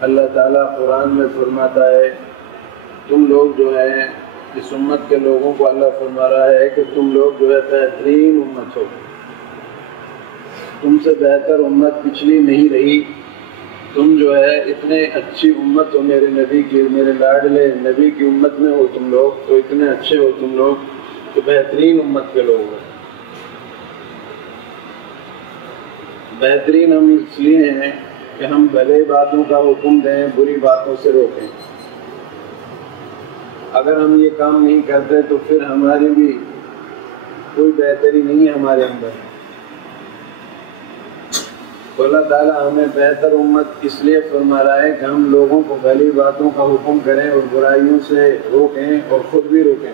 اللہ تعالیٰ قرآن میں فرماتا ہے تم لوگ جو ہے اس امت کے لوگوں کو اللہ فرما رہا ہے کہ تم لوگ جو ہے بہترین امت ہو، تم سے بہتر امت پچھلی نہیں رہی، تم جو ہے اتنے اچھی امت ہو میرے نبی کی، میرے لاڈلے نبی کی امت میں ہو تم لوگ، تو اتنے اچھے ہو تم لوگ کہ بہترین امت کے لوگ ہو۔ بہترین ہم اس لیے ہیں کہ ہم بھلے باتوں کا حکم دیں، بری باتوں سے روکیں۔ اگر ہم یہ کام نہیں کرتے تو پھر ہماری بھی کوئی بہتری نہیں ہے ہمارے اندر۔ تو اللہ تعالیٰ ہمیں بہتر امت اس لیے فرما رہا ہے کہ ہم لوگوں کو بھلی باتوں کا حکم کریں اور برائیوں سے روکیں اور خود بھی روکیں،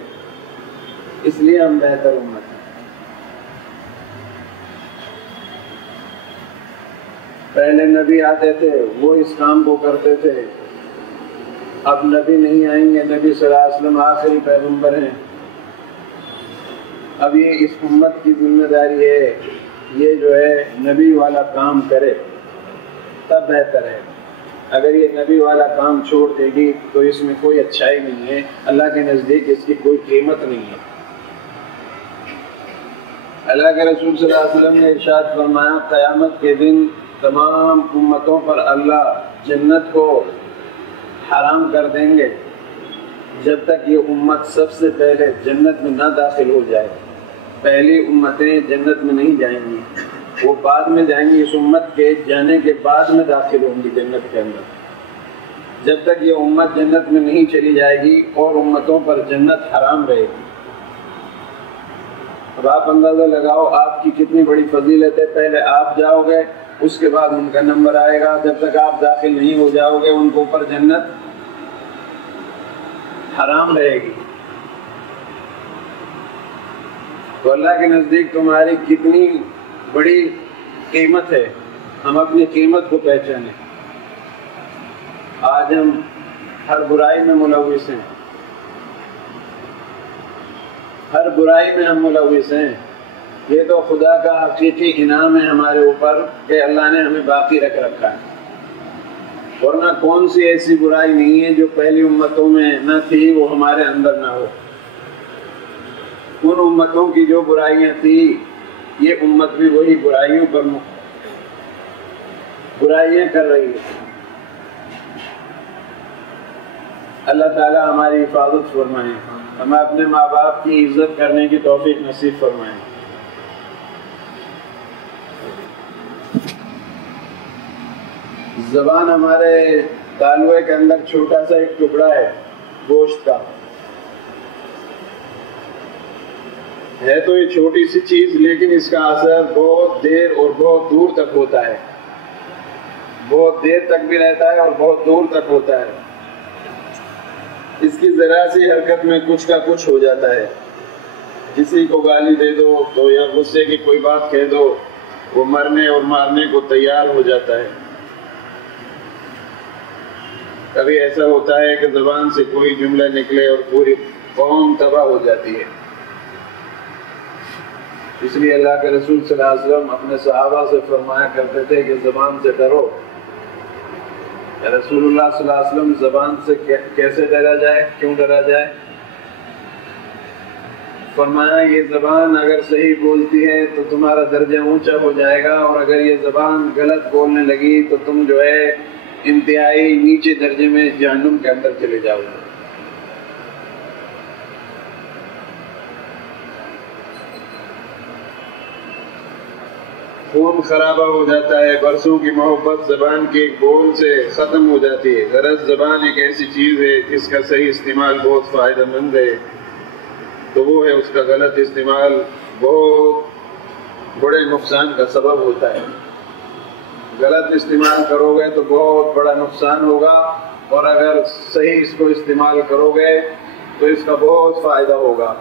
اس لیے ہم بہتر امت ہیں۔ پہلے نبی آتے تھے، وہ اس کام کو کرتے تھے، اب نبی نہیں آئیں گے، نبی صلی اللہ علیہ وسلم آخری پیغمبر ہیں۔ اب یہ اس امت کی ذمہ داری ہے یہ جو ہے نبی والا کام کرے تب بہتر ہے۔ اگر یہ نبی والا کام چھوڑ دے گی تو اس میں کوئی اچھائی نہیں ہے، اللہ کے نزدیک اس کی کوئی قیمت نہیں ہے۔ اللہ کے رسول صلی اللہ علیہ وسلم نے ارشاد فرمایا قیامت کے دن تمام امتوں پر اللہ جنت کو حرام کر دیں گے جب تک یہ امت سب سے پہلے جنت میں نہ داخل ہو جائے۔ پہلی امتیں جنت میں نہیں جائیں گی، وہ بعد میں جائیں گی، اس امت کے جانے کے بعد میں داخل ہوں گی جنت کے اندر۔ جب تک یہ امت جنت میں نہیں چلی جائے گی اور امتوں پر جنت حرام رہے گی۔ اب آپ اندازہ لگاؤ آپ کی کتنی بڑی فضیلت ہے، پہلے آپ جاؤ گے اس کے بعد ان کا نمبر آئے گا، جب تک آپ داخل نہیں ہو جاؤ گے ان کے اوپر جنت حرام رہے گی۔ تو اللہ کے نزدیک تمہاری کتنی بڑی قیمت ہے، ہم اپنی قیمت کو پہچانیں۔ آج ہم ہر برائی میں ملوث ہیں، ہر برائی میں ہم ملوث ہیں۔ یہ تو خدا کا حقیقی انعام ہے ہمارے اوپر کہ اللہ نے ہمیں باقی رکھ رکھا ہے، ورنہ کون سی ایسی برائی نہیں ہے جو پہلی امتوں میں نہ تھی وہ ہمارے اندر نہ ہو۔ ان امتوں کی جو برائیاں تھیں یہ امت بھی وہی برائیوں پر برائیاں کر رہی ہے۔ اللہ تعالیٰ ہماری حفاظت فرمائے، ہمیں اپنے ماں باپ کی عزت کرنے کی توفیق نصیب فرمائے۔ زبان ہمارے تالوے کے اندر چھوٹا سا ایک ٹکڑا ہے گوشت کا، ہے تو یہ چھوٹی سی چیز لیکن اس کا اثر بہت دیر اور بہت دور تک ہوتا ہے، بہت دیر تک بھی رہتا ہے اور بہت دور تک ہوتا ہے۔ اس کی ذرا سی حرکت میں کچھ کا کچھ ہو جاتا ہے۔ کسی کو گالی دے دو تو یا غصے کی کوئی بات کہہ دو، وہ مرنے اور مارنے کو تیار ہو جاتا ہے۔ کبھی ایسا ہوتا ہے کہ زبان سے کوئی جملہ نکلے اور پوری قوم تباہ ہو جاتی ہے۔ اس لیے اللہ کے رسول صلی اللہ علیہ وسلم اپنے صحابہ سے فرمایا کرتے تھے کہ زبان سے ڈرو۔ رسول اللہ صلی اللہ علیہ وسلم زبان سے کیسے ڈرا جائے، کیوں ڈرا جائے؟ فرمایا یہ زبان اگر صحیح بولتی ہے تو تمہارا درجہ اونچا ہو جائے گا، اور اگر یہ زبان غلط بولنے لگی تو تم جو ہے انتہائی نیچے درجے میں جہنم کے اندر چلے جاؤ گے۔ خون خرابہ ہو جاتا ہے، برسوں کی محبت زبان کے بول سے ختم ہو جاتی ہے۔ غرض زبان ایک ایسی چیز ہے جس کا صحیح استعمال بہت فائدہ مند ہے، تو وہ ہے اس کا غلط استعمال بہت بڑے نقصان کا سبب ہوتا ہے۔ غلط استعمال کرو گے تو بہت بڑا نقصان ہوگا، اور اگر صحیح اس کو استعمال کرو گے تو اس کا بہت فائدہ ہوگا۔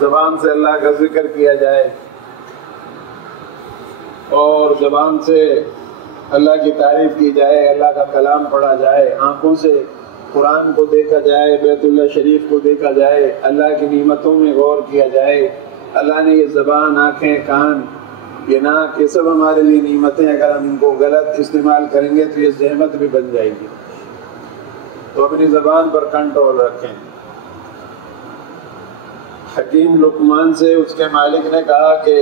زبان سے اللہ کا ذکر کیا جائے اور زبان سے اللہ کی تعریف کی جائے، اللہ کا کلام پڑھا جائے، آنکھوں سے قرآن کو دیکھا جائے، بیت اللہ شریف کو دیکھا جائے، اللہ کی نعمتوں میں غور کیا جائے۔ اللہ نے یہ زبان، آنکھیں، کان یہ ناک یہ سب ہمارے لیے نعمتیں، اگر ہم ان کو غلط استعمال کریں گے تو یہ زحمت بھی بن جائے گی۔ تو اپنی زبان پر کنٹرول رکھیں۔ حکیم لقمان سے اس کے مالک نے کہا کہ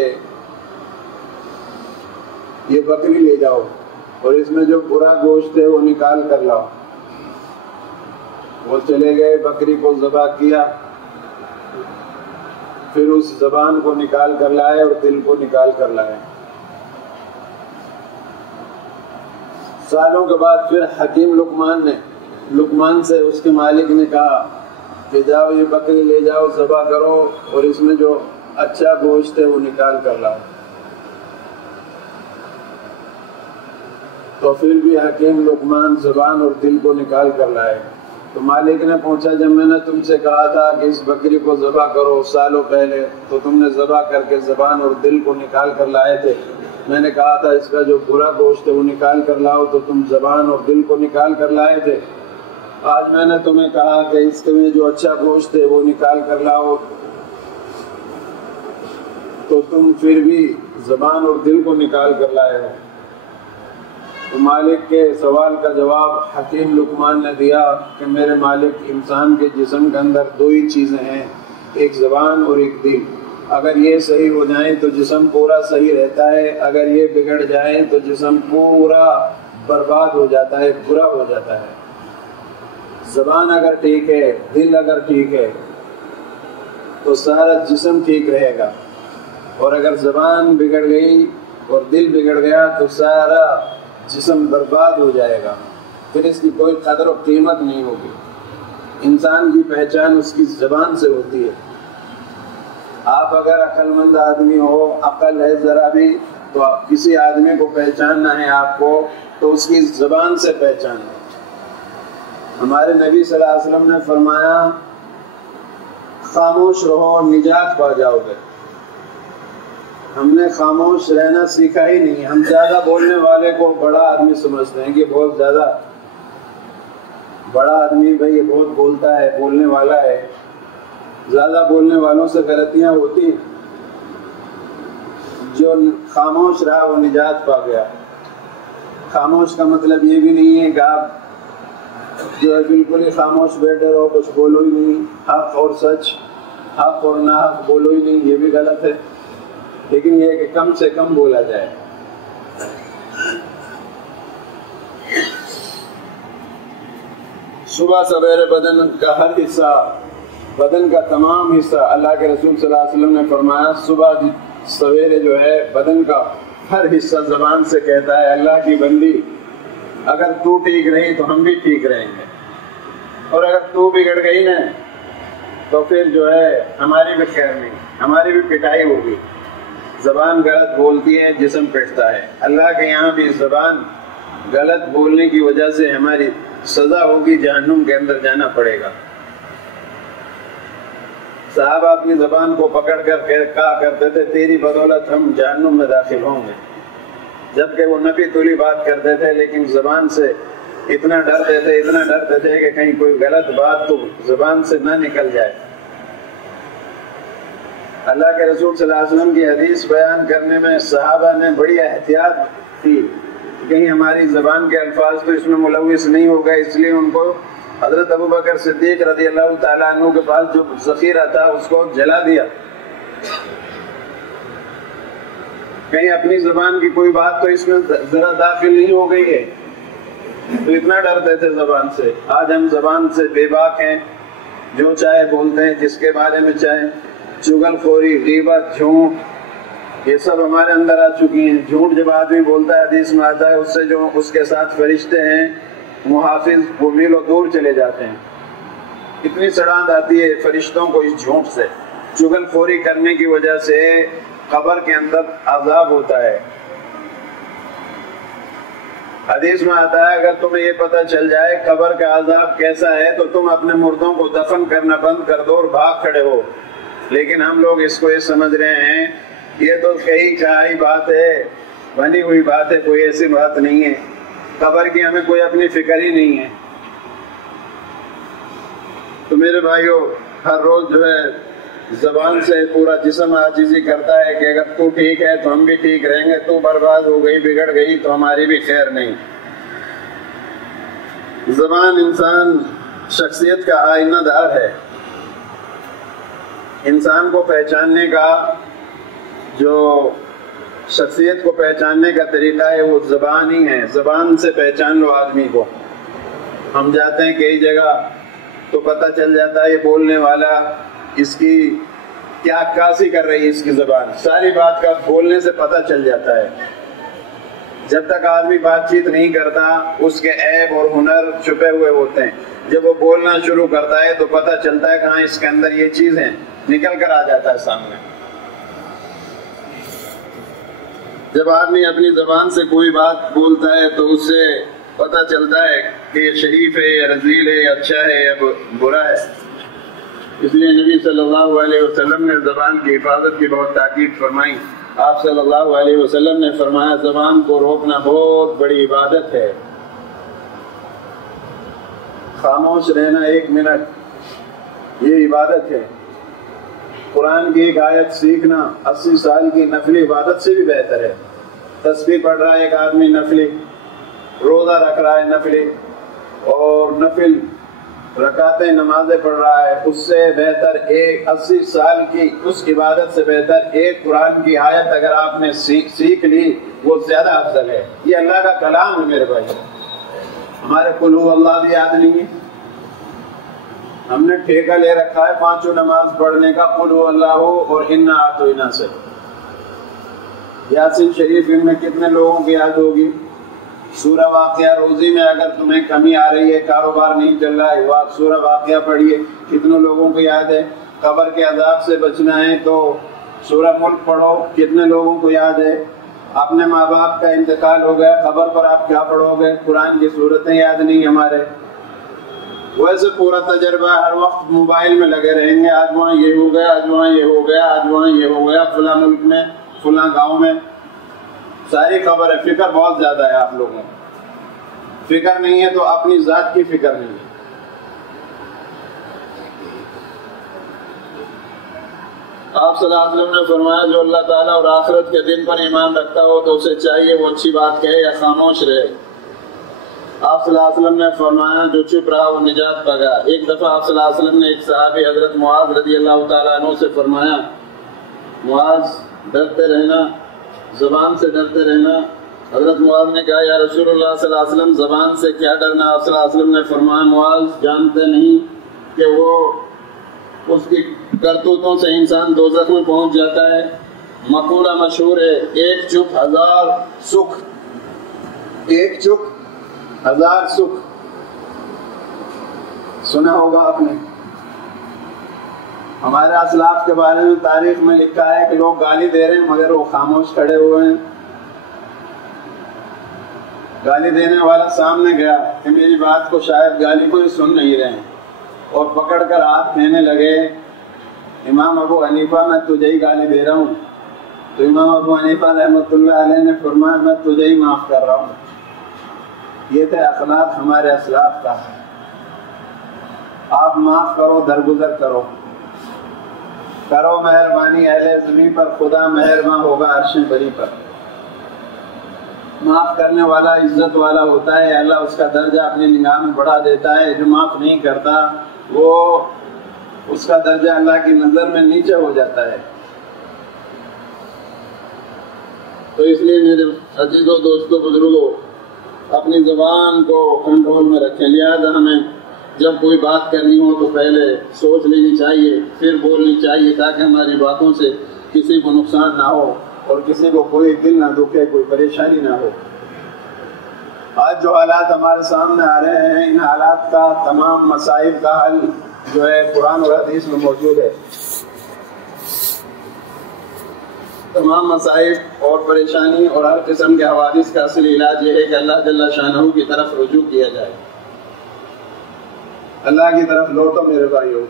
یہ بکری لے جاؤ اور اس میں جو برا گوشت ہے وہ نکال کر لاؤ۔ وہ چلے گئے، بکری کو ذبح کیا، پھر اس زبان کو نکال کر لائے اور دل کو نکال کر لائے۔ سالوں کے بعد پھر حکیم لقمان سے اس کے مالک نے کہا کہ جاؤ یہ بکری لے جاؤ، ذبح کرو اور اس میں جو اچھا گوشت ہے وہ نکال کر لاؤ۔ تو پھر بھی حکیم لقمان زبان اور دل کو نکال کر لائے۔ تو مالک نے پوچھا جب میں نے تم سے کہا تھا کہ اس بکری کو ذبح کرو سالوں پہلے، تو تم نے ذبح کر کے زبان اور دل کو نکال کر لائے تھے، میں نے کہا تھا اس کا جو برا گوشت ہے وہ نکال کر لاؤ تو تم زبان اور دل کو نکال کر لائے تھے۔ آج میں نے تمہیں کہا کہ اس میں جو اچھا گوشت ہے وہ نکال کر لاؤ تو تم پھر بھی زبان اور دل کو نکال کر لائے ہو۔ تو مالک کے سوال کا جواب حکیم لقمان نے دیا کہ میرے مالک، انسان کے جسم کے اندر دو ہی چیزیں ہیں، ایک زبان اور ایک دل۔ اگر یہ صحیح ہو جائیں تو جسم پورا صحیح رہتا ہے، اگر یہ بگڑ جائیں تو جسم پورا برباد ہو جاتا ہے، برا ہو جاتا ہے۔ زبان اگر ٹھیک ہے، دل اگر ٹھیک ہے تو سارا جسم ٹھیک رہے گا، اور اگر زبان بگڑ گئی اور دل بگڑ گیا تو سارا جسم برباد ہو جائے گا، پھر اس کی کوئی قدر و قیمت نہیں ہوگی۔ انسان کی پہچان اس کی زبان سے ہوتی ہے۔ آپ اگر عقل مند آدمی ہو، عقل ہے ذرا بھی، تو آپ کسی آدمی کو پہچاننا ہے آپ کو تو اس کی زبان سے پہچاننا۔ ہمارے نبی صلی اللہ علیہ وسلم نے فرمایا خاموش رہو نجات پا جاؤ گے۔ ہم نے خاموش رہنا سیکھا ہی نہیں۔ ہم زیادہ بولنے والے کو بڑا آدمی سمجھتے ہیں کہ بہت زیادہ بڑا آدمی، بھائی یہ بہت بولتا ہے، بولنے والا ہے۔ زیادہ بولنے والوں سے غلطیاں ہوتی ہیں۔ جو خاموش رہا وہ نجات پا گیا۔ خاموش کا مطلب یہ بھی نہیں ہے کہ آپ جو ہے بالکل ہی خاموش بیٹھے رہو، کچھ بولو ہی نہیں، حق اور سچ، حق اور ناحق بولو ہی نہیں، یہ بھی غلط ہے، لیکن یہ کہ کم سے کم بولا جائے۔ صبح سویرے بدن کا ہر حصہ، بدن کا تمام حصہ، اللہ کے رسول صلی اللہ علیہ وسلم نے فرمایا صبح سویرے جو ہے بدن کا ہر حصہ زبان سے کہتا ہے اللہ کی بندی اگر تو ٹھیک رہی تو ہم بھی ٹھیک رہیں گے، اور اگر تو بگڑ گئی نا تو پھر جو ہے ہماری بھی خیر نہیں، ہماری بھی پٹائی ہوگی۔ زبان غلط بولتی ہے، جسم پٹتا ہے۔ اللہ کے یہاں بھی زبان غلط بولنے کی وجہ سے ہماری سزا ہوگی، جہنم کے اندر جانا پڑے گا۔ صحابہ اپنی زبان کو پکڑ کر کہا کرتے تھے تیری بدولت ہم جہنم میں داخل ہوں گے، جبکہ وہ نفی تولی بات کرتے تھے، لیکن زبان سے اتنا ڈرتے تھے کہ کہیں کوئی غلط بات تو زبان سے نہ نکل جائے۔ اللہ کے رسول صلی اللہ علیہ وسلم کی حدیث بیان کرنے میں صحابہ نے بڑی احتیاط کی، کہیں ہماری زبان کے الفاظ تو اس میں ملوث نہیں ہو گئے، اس لیے ان کو حضرت ابوبکر صدیق رضی اللہ تعالیٰ عنہ کے پاس جو ذخیرہ تھا اس کو جلا دیا، کہیں اپنی زبان کی کوئی بات تو اس میں ذرا داخل نہیں ہو گئی ہے، تو اتنا ڈرتے تھے زبان سے۔ آج ہم زبان سے بے باک ہیں، جو چاہے بولتے ہیں، جس کے بارے میں چاہے، چغل خوری، غیبت، جھوٹ، یہ سب ہمارے اندر آ چکی ہیں۔ جھوٹ جب آدمی بولتا ہے، حدیث میں آتا ہے، اس سے جو اس کے ساتھ فرشتے ہیں محافظ وہ میلوں دور چلے جاتے ہیں۔ اتنی سڑاند آتی ہے فرشتوں کو اس جھوٹ سے۔ چغل خوری کرنے کی وجہ سے قبر کے اندر عذاب ہوتا ہے۔ حدیث میں آتا ہے اگر تمہیں یہ پتہ چل جائے قبر کا عذاب کیسا ہے تو تم اپنے مردوں کو دفن کرنا بند کر دو اور بھاگ کھڑے ہو، لیکن ہم لوگ اس کو یہ سمجھ رہے ہیں یہ تو کئی چاہی بات ہے، بنی ہوئی بات ہے، کوئی ایسی بات نہیں ہے، قبر کی ہمیں کوئی اپنی فکر ہی نہیں ہے۔ تو میرے بھائیوں، ہر روز جو ہے زبان سے پورا جسم عاجزی کرتا ہے کہ اگر تو ٹھیک ہے تو ہم بھی ٹھیک رہیں گے، تو برباد ہو گئی، بگڑ گئی تو ہماری بھی خیر نہیں۔ زبان انسان شخصیت کا آئینہ دار ہے۔ انسان کو پہچاننے کا جو شخصیت کو پہچاننے کا طریقہ ہے وہ زبان ہی ہے۔ زبان سے پہچان لو آدمی کو۔ ہم جاتے ہیں کئی جگہ تو پتہ چل جاتا ہے یہ بولنے والا اس کی کیا عکاسی کر رہی ہے، اس کی زبان ساری بات کا بولنے سے پتہ چل جاتا ہے۔ جب تک آدمی بات چیت نہیں کرتا اس کے عیب اور ہنر چھپے ہوئے ہوتے ہیں، جب وہ بولنا شروع کرتا ہے تو پتہ چلتا ہے کہ ہاں اس کے اندر یہ چیز ہے، نکل کر آ جاتا ہے سامنے۔ جب آدمی اپنی زبان سے کوئی بات بولتا ہے تو اس سے پتہ چلتا ہے کہ یہ شریف ہے یا رذیل ہے یا اچھا ہے یا برا ہے۔ اس لیے نبی صلی اللہ علیہ وسلم نے زبان کی حفاظت کی بہت تاکید فرمائی۔ آپ صلی اللہ علیہ وسلم نے فرمایا زبان کو روکنا بہت بڑی عبادت ہے۔ خاموش رہنا 1 منٹ یہ عبادت ہے۔ قرآن کی ایک آیت سیکھنا 80 سال کی نفلی عبادت سے بھی بہتر ہے۔ تسبیح پڑھ رہا ہے ایک آدمی نفلی، روزہ رکھ رہا ہے نفلی، اور نفل رکعتیں نمازیں پڑھ رہا ہے، اس سے بہتر 80 سال کی اس عبادت سے بہتر ایک قرآن کی آیت اگر آپ نے سیکھ لی وہ زیادہ افضل ہے۔ یہ اللہ کا کلام ہے میرے بھائی۔ ہمارے قل هو اللہ بھی یاد نہیں ہے، ہم نے ٹھیکہ لے رکھا ہے 5 نماز پڑھنے کا، قل هو اللہ اور انا اعطیناک سے۔ یاسین شریف ان میں کتنے لوگوں کی یاد ہوگی؟ سورہ واقعہ روزی میں اگر تمہیں کمی آ رہی ہے، کاروبار نہیں چل رہا ہے، سورہ واقعہ پڑھیے، کتنے لوگوں کو یاد ہے؟ قبر کے عذاب سے بچنا ہے تو سورہ ملک پڑھو، کتنے لوگوں کو یاد ہے؟ اپنے ماں باپ کا انتقال ہو گیا، قبر پر آپ کیا پڑھو گے؟ قرآن کی صورتیں یاد نہیں ہمارے۔ ویسے پورا تجربہ ہر وقت موبائل میں لگے رہیں گے، آج وہاں یہ ہو گیا، آج وہاں یہ ہو گیا، آج وہاں یہ ہو گیا، فلاں ملک میں فلاں گاؤں میں، ساری خبر ہے۔ فکر بہت زیادہ ہے آپ لوگوں کو، فکر نہیں ہے تو اپنی ذات کی فکر نہیں ہے۔ آپ صلی اللہ علیہ وسلم نے فرمایا جو اللہ تعالیٰ اور آخرت کے دن پر ایمان رکھتا ہو تو اسے چاہیے وہ اچھی بات کہے یا خاموش رہے۔ آپ صلی اللہ علیہ وسلم نے فرمایا جو چپ رہا وہ نجات پا گیا۔ ایک دفعہ آپ صلی اللہ علیہ وسلم نے ایک صحابی حضرت معاذ رضی اللہ تعالیٰ عنہ سے فرمایا معاذ ڈرتے رہنا، زبان سے ڈرتے رہنا۔ حضرت معاذ نے کہا یا رسول اللہ صلی اللہ علیہ وسلم زبان سے کیا ڈرنا؟ آپ صلی اللہ علیہ وسلم نے فرمایا معاذ جانتے نہیں کہ وہ اس کی کرتوتوں سے انسان دوزخ میں پہنچ جاتا ہے۔ مقولہ مشہور ہے ایک چپ 1000 سکھ، ایک چپ 1000 سکھ، سنا ہوگا آپ نے۔ ہمارے اسلاف کے بارے میں تاریخ میں لکھا ہے کہ لوگ گالی دے رہے ہیں مگر وہ خاموش کھڑے ہوئے ہیں۔ گالی دینے والا سامنے گیا کہ میری بات کو شاید گالی کو ہی سن نہیں رہے ہیں، اور پکڑ کر ہاتھ کہنے لگے امام ابو حنیفہ میں تجھے ہی گالی دے رہا ہوں۔ تو امام ابو حنیفہ رحمۃ اللہ علیہ نے فرمایا میں تجھے ہی معاف کر رہا ہوں۔ یہ تھے اخلاق ہمارے اسلاف کا۔ آپ معاف کرو، درگزر کرو، کرو مہربانی اہل زمین پر، خدا مہرباں ہوگا عرش بری پر۔ معاف کرنے والا عزت والا ہوتا ہے، اللہ اس کا درجہ اپنی نگاہ میں بڑھا دیتا ہے۔ جو معاف نہیں کرتا وہ اس کا درجہ اللہ کی نظر میں نیچے ہو جاتا ہے۔ تو اس لیے میرے عزیزوں، دوستوں، بزرگوں، اپنی زبان کو کنٹرول میں رکھیں۔ لہٰذا ہمیں جب کوئی بات کرنی ہو تو پہلے سوچ لینی چاہیے، پھر بولنی چاہیے، تاکہ ہماری باتوں سے کسی کو نقصان نہ ہو اور کسی کو کوئی دل نہ دکھے، کوئی پریشانی نہ ہو۔ آج جو حالات ہمارے سامنے آ رہے ہیں، ان حالات کا تمام مصائب کا حل جو ہے قرآن اور حدیث میں موجود ہے۔ تمام مصائب اور پریشانی اور ہر قسم کے حوادث کا اصلی علاج یہ ہے کہ اللہ جل شانہ کی طرف رجوع کیا جائے۔ اللہ کی طرف لوٹو میرے بھائیو،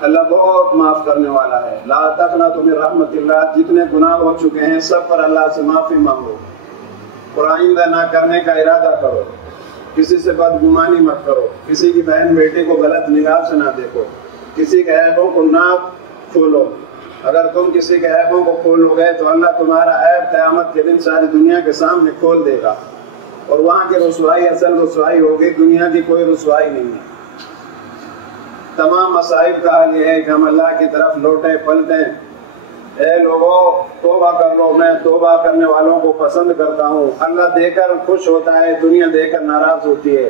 اللہ بہت معاف کرنے والا ہے۔ لا تقنطوا من رحمت اللہ، جتنے گناہ ہو چکے ہیں سب پر اللہ سے معافی مانگو، اور آئندہ نہ کرنے کا ارادہ کرو۔ کسی سے بدگمانی مت کرو، کسی کی بہن بیٹی کو غلط نگاہ سے نہ دیکھو، کسی کے عیبوں کو نہ کھولو. اگر تم کسی کے عیبوں کو کھولو گے تو اللہ تمہارا عیب قیامت کے دن ساری دنیا کے سامنے کھول دے گا، اور وہاں کی رسوائی اصل رسوائی ہوگی، دنیا کی کوئی رسوائی نہیں ہے. تمام مصائب کا حل یہ ہے کہ ہم اللہ کی طرف لوٹیں پلٹیں. اے لوگوں توبہ کر لو، میں توبہ کرنے والوں کو پسند کرتا ہوں. اللہ دے کر خوش ہوتا ہے، دنیا دے کر ناراض ہوتی ہے.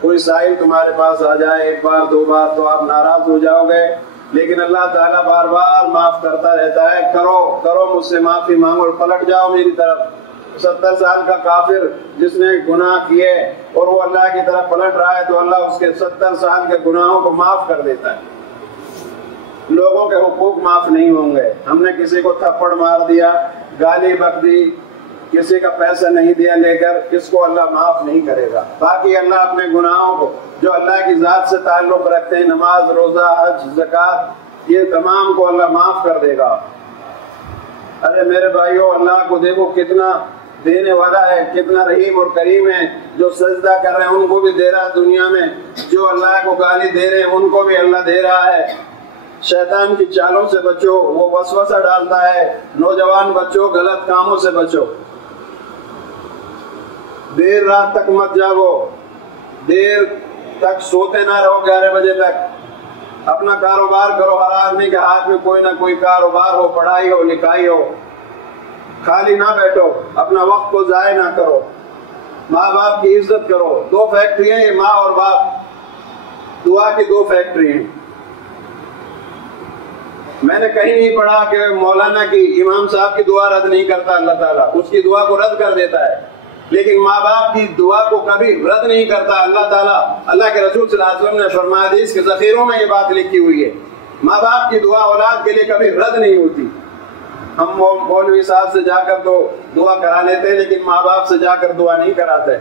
کوئی سائل تمہارے پاس آ جائے ایک بار دو بار تو آپ ناراض ہو جاؤ گے، لیکن اللہ تعالیٰ بار بار معاف کرتا رہتا ہے. کرو مجھ سے معافی مانگو اور پلٹ جاؤ میری طرف. 70 سال کا کافر جس نے گناہ کیے اور وہ اللہ کی طرف پلٹ رہا ہے تو اللہ اس کے 70 سال کے گناہوں کو معاف کر دیتا ہے. لوگوں کے حقوق معاف نہیں ہوں گے. ہم نے کسی کو تھپڑ مار دیا، گالی بک دی، کسی کا پیسہ نہیں دیا لے کر، اس کو اللہ معاف نہیں کرے گا. باقی اللہ اپنے گناہوں کو جو اللہ کی ذات سے تعلق رکھتے ہیں، نماز، روزہ، حج، زکوٰۃ، یہ تمام کو اللہ معاف کر دے گا. ارے میرے بھائیوں، اللہ کو دیکھو کتنا دینے والا ہے، کتنا رحیم اور کریم ہے. جو سجدہ کر رہے ہیں ان کو بھی دے رہا ہے دنیا میں، جو اللہ کو گالی دے رہے ہیں ان کو بھی اللہ دے رہا ہے. شیطان کی چالوں سے بچو، وہ وسوسہ ڈالتا ہے. نوجوان بچو، غلط کاموں سے بچو. دیر رات تک مت جاگو، دیر تک سوتے نہ رہو 11 بجے تک. اپنا کاروبار کرو. ہر آدمی کے ہاتھ میں کوئی نہ کوئی کاروبار ہو، پڑھائی ہو، لکھائی ہو. خالی نہ بیٹھو، اپنا وقت کو ضائع نہ کرو. ماں باپ کی عزت کرو. 2 فیکٹریاں ہیں، ماں اور باپ، دعا کی 2 فیکٹری ہیں. میں نے کہیں نہیں پڑھا کہ مولانا کی، امام صاحب کی دعا رد نہیں کرتا اللہ تعالیٰ، اس کی دعا کو رد کر دیتا ہے. لیکن ماں باپ کی دعا کو کبھی رد نہیں کرتا اللہ تعالیٰ. اللہ کے رسول صلی اللہ علیہ وسلم نے فرمایا، حدیث کے ذخیروں میں یہ بات لکھی ہوئی ہے، ماں باپ کی دعا اولاد کے لیے کبھی رد نہیں ہوتی. ہم مولوی صاحب سے جا کر تو دعا کرا لیتے ہیں، لیکن ماں باپ سے جا کر دعا نہیں کراتے.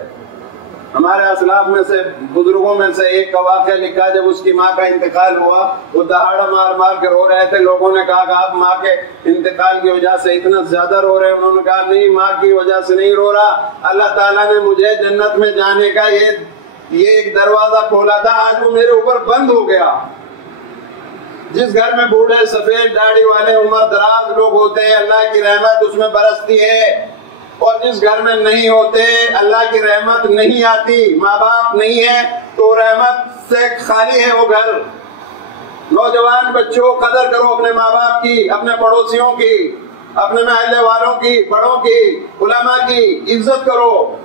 ہمارے اسلاف میں سے، بزرگوں میں سے ایک کا واقعہ لکھا، جب اس کی ماں کا انتقال ہوا وہ دہاڑا مار مار کے رو رہے تھے. لوگوں نے کہا کہ آپ ماں کے انتقال کی وجہ سے اتنا زیادہ رو رہے ہیں. انہوں نے کہا نہیں، ماں کی وجہ سے نہیں رو رہا، اللہ تعالیٰ نے مجھے جنت میں جانے کا یہ ایک دروازہ کھولا تھا، آج وہ میرے اوپر بند ہو گیا. جس گھر میں بوڑھے سفید داڑھی والے عمر دراز لوگ ہوتے ہیں، اللہ کی رحمت اس میں برستی ہے. اور جس گھر میں نہیں ہوتے، اللہ کی رحمت نہیں آتی، ماں باپ نہیں ہے تو رحمت سے خالی ہے وہ گھر. نوجوان بچوں، قدر کرو اپنے ماں باپ کی، اپنے پڑوسیوں کی، اپنے محلے والوں کی، بڑوں کی، علماء کی عزت کرو.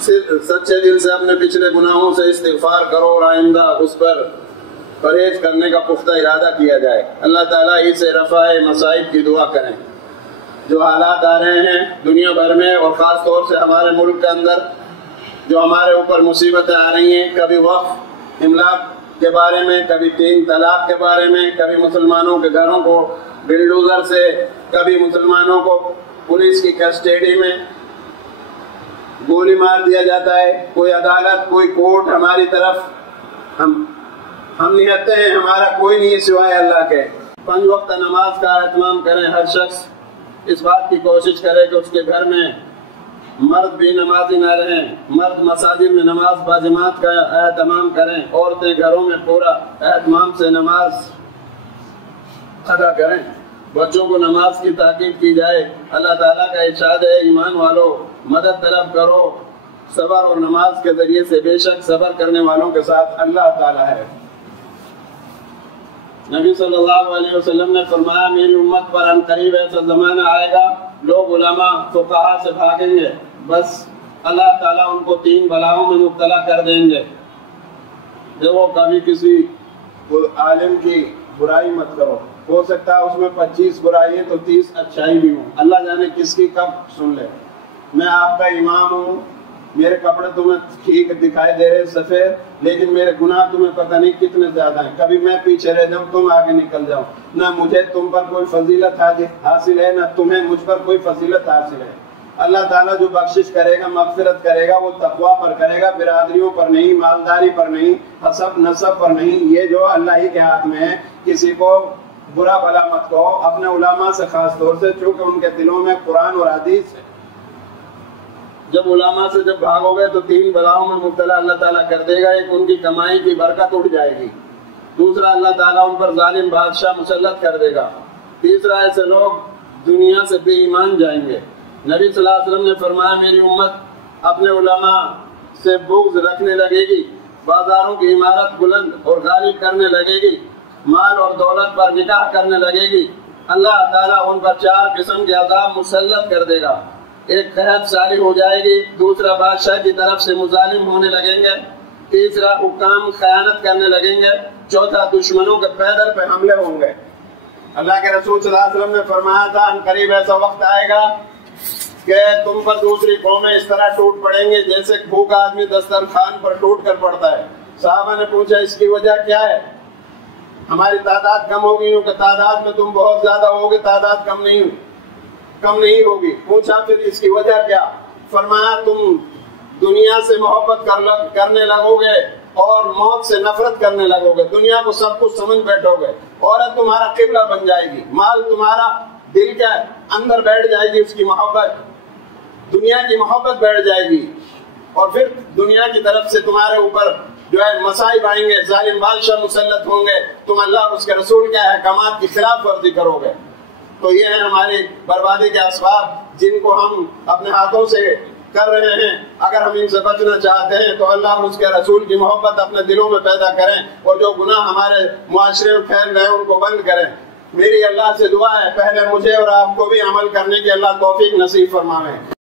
سچے دل سے اپنے پچھلے گناہوں سے استغفار کرو اور آئندہ اس پر پرہیز کرنے کا پختہ ارادہ کیا جائے. اللہ تعالیٰ اس سے رفع مصائب کی دعا کریں. جو حالات آ رہے ہیں دنیا بھر میں اور خاص طور سے ہمارے ملک کے اندر جو ہمارے اوپر مصیبتیں آ رہی ہیں، کبھی وقف املاک کے بارے میں، کبھی 3 طلاق کے بارے میں، کبھی مسلمانوں کے گھروں کو بلڈوزر سے، کبھی مسلمانوں کو پولیس کی کسٹڈی میں گولی مار دیا جاتا ہے. کوئی عدالت، کوئی کورٹ ہماری طرف ہم نہتے ہیں، ہمارا کوئی نہیں سوائے اللہ کے. 5 وقت نماز کا اہتمام کریں. ہر شخص اس بات کی کوشش کرے کہ اس کے گھر میں مرد بھی نمازی نہ رہیں. مرد مساجد میں نماز باجماعت کا اہتمام کریں. عورتیں گھروں میں پورا اہتمام سے نماز ادا کریں. بچوں کو نماز کی تاکید کی جائے. اللہ تعالیٰ کا ارشاد ہے، ایمان والو مدد طلب کرو صبر اور نماز کے ذریعے سے، بے شک صبر کرنے والوں کے ساتھ اللہ تعالیٰ ہے. نبی صلی اللہ علیہ وسلم نے فرمایا، میری امت پر ان قریب ایسا زمانہ آئے گا، لوگ علماء فقہاء سے بھاگیں گے، بس اللہ تعالیٰ ان کو 3 بلاؤں میں مبتلا کر دیں گے. دیکھو، کبھی کسی عالم کی برائی مت کرو. ہو سکتا ہے اس میں 25 برائی ہے تو 30 اچھائی بھی ہوں. اللہ جانے کس کی کب سن لے. میں آپ کا امام ہوں، میرے کپڑے تمہیں ٹھیک دکھائی دے رہے سفید، لیکن میرے گناہ تمہیں پتہ نہیں کتنے زیادہ ہیں. کبھی میں پیچھے رہ جاؤں، تم آگے نکل جاؤ. نہ مجھے تم پر کوئی فضیلت حاصل ہے، نہ تمہیں مجھ پر کوئی فضیلت حاصل ہے. اللہ تعالیٰ جو بخشش کرے گا، مغفرت کرے گا، وہ تقویٰ پر کرے گا، برادریوں پر نہیں، مالداری پر نہیں، حسب نسب پر نہیں. یہ جو اللہ ہی کے ہاتھ میں ہے. کسی کو برا بھلا مت کہو، اپنے علماء سے خاص طور سے، چونکہ ان کے دلوں میں قرآن اور حدیث ہے. جب علماء سے جب بھاگو گے تو 3 بلاؤں میں مبتلا اللہ تعالیٰ کر دے گا. ایک ان کی کمائی کی برکت اٹھ جائے گی, دوسرا اللہ تعالیٰ ان پر ظالم بادشاہ مسلط کر دے گا, تیسرا ایسے لوگ دنیا سے بے ایمان جائیں گے. نبی صلی اللہ علیہ وسلم نے فرمایا میری امت اپنے علماء سے بغض رکھنے لگے گی, بازاروں کی عمارت بلند اور غالب کرنے لگے گی, مال اور دولت پر نکاح کرنے لگے گی. اللہ تعالیٰ ان پر 4 قسم کے عذاب مسلط کر دے گا. ایک قحط ساری ہو جائے گی, دوسرا بادشاہ کی طرف سے مظالم ہونے لگیں گے, تیسرا حکام خیانت کرنے لگیں گے, چوتھا دشمنوں کے پیدل پہ حملے ہوں گے. اللہ کے رسول صلی اللہ علیہ وسلم نے فرمایا تھا ان قریب ایسا وقت آئے گا کہ تم پر دوسری قومیں اس طرح ٹوٹ پڑیں گے جیسے بھوکا آدمی دسترخوان پر ٹوٹ کر پڑتا ہے. صحابہ نے پوچھا اس کی وجہ کیا ہے؟ ہماری تعداد کم ہوگی, کہ تعداد میں تم بہت زیادہ ہوگے, تعداد کم نہیں ہوگی. پوچھا پھر اس کی وجہ کیا؟ فرمایا تم دنیا سے محبت کرنے لگو گے اور موت سے نفرت کرنے لگو گے, دنیا کو سب کچھ سمجھ بیٹھو گے, عورت تمہارا قبلہ بن جائے گی, مال تمہارا دل کے اندر بیٹھ جائے گی, اس کی محبت, دنیا کی محبت بیٹھ جائے گی, اور پھر دنیا کی طرف سے تمہارے اوپر جو ہے مصائب آئیں گے, ظالم بادشاہ مسلط ہوں گے, تم اللہ اور اس کے رسول کے احکامات کی خلاف ورزی کرو گے. تو یہ ہیں ہماری بربادی کے اسباب جن کو ہم اپنے ہاتھوں سے کر رہے ہیں. اگر ہم ان سے بچنا چاہتے ہیں تو اللہ اور اس کے رسول کی محبت اپنے دلوں میں پیدا کریں, اور جو گناہ ہمارے معاشرے میں پھیل رہے ہیں ان کو بند کریں. میری اللہ سے دعا ہے پہلے مجھے اور آپ کو بھی عمل کرنے کی اللہ توفیق نصیب فرمائے.